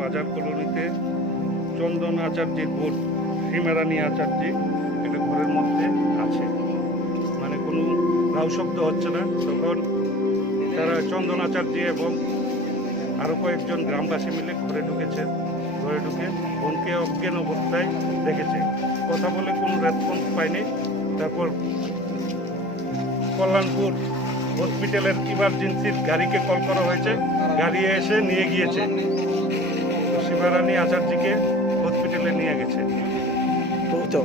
বাজার কলোনিতে চন্দন আচার্যের বোট সীমারানী আচার্যী এটা ঘরের মধ্যে আছে, মানে কোনো রাও শব্দ হচ্ছে না। তখন তারা চন্দন আচার্যী এবং আরও কয়েকজন গ্রামবাসী মিলে ঘরে ঢুকেছে। ঘরে ঢুকে বোনকে অজ্ঞান অবস্থায় দেখেছে, কথা বলে কোনো রেসপন্স পায়নি। তারপর কল্যাণপুর হসপিটালের ইমার্জেন্সির গাড়িকে কল করা হয়েছে, গাড়ি এসে নিয়ে গিয়েছে, সীমারানী আচার্যকে হসপিটালে নিয়ে গেছে। তো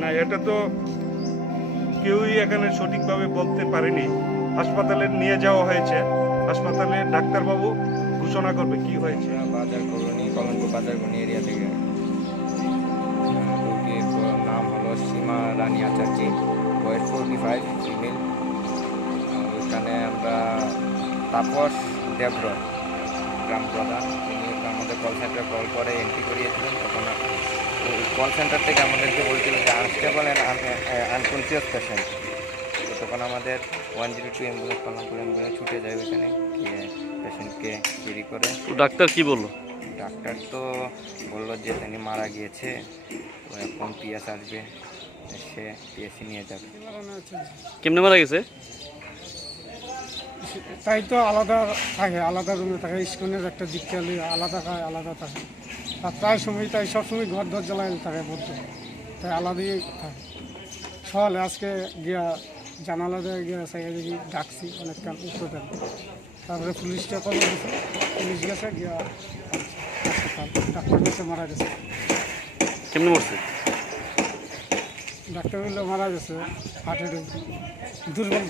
না, এটা তো কেউই এখানে সঠিকভাবে বলতে পারেনি। হাসপাতালে নিয়ে যাওয়া হয়েছে, হাসপাতালে ডাক্তারবাবু ঘোষণা করবে কি হয়েছে। বাজার কলোনি, কল্যাণপুর বাজার কলোনি এরিয়া থেকে রোগীর নাম হলো সীমারানী আচার্যী, বয়স 45, ফিমেল। ওইখানে আমরা তাপস দেবরয় গ্রাম প্রধান, তিনি আমাদের কল সেন্টারে কল করে এন্ট্রি করিয়েছিলেন। তখন কল সেন্টার থেকে আমাদেরকে বলছিল যে আনস্টেবল অ্যান্ড আনকনসিয়াস পেশেন্ট। তো তখন আমাদের 102 অ্যাম্বুলেন্স, কল্যাণপুর অ্যাম্বুলেন্স ছুটে যায় ওইখানে গিয়ে পেশেন্টকে ক্যারি করে। ডাক্তার কি বললো? ডাক্তার তো বললো যে তিনি মারা গিয়েছে, এখন পিএস আসবে, সে পিএসসি নিয়ে যাবে। কেমনে মারা গেছে? তাই তো আলাদা থাকে, আলাদা রুমে থাকে, স্কুলের একটা দিকটা আলাদা খায়, আলাদা থাকে। আর প্রায় সময় তাই সবসময় ঘর দর জ্বালায় থাকে বলতো, তাই আলাদাই থাকে। সকালে আজকে গিয়া জানালা দিয়ে গিয়া সাইয়া দেখি ডাকছি অনেকটা উত্তর দেন। তারপরে পুলিশটা খবর গেছে, পুলিশ গেছে গিয়া ডাক্তার কাছে মারা গেছে। কেমনে মরছে? ডাক্তার বললে মারা গেছে হার্টের দুর্বল।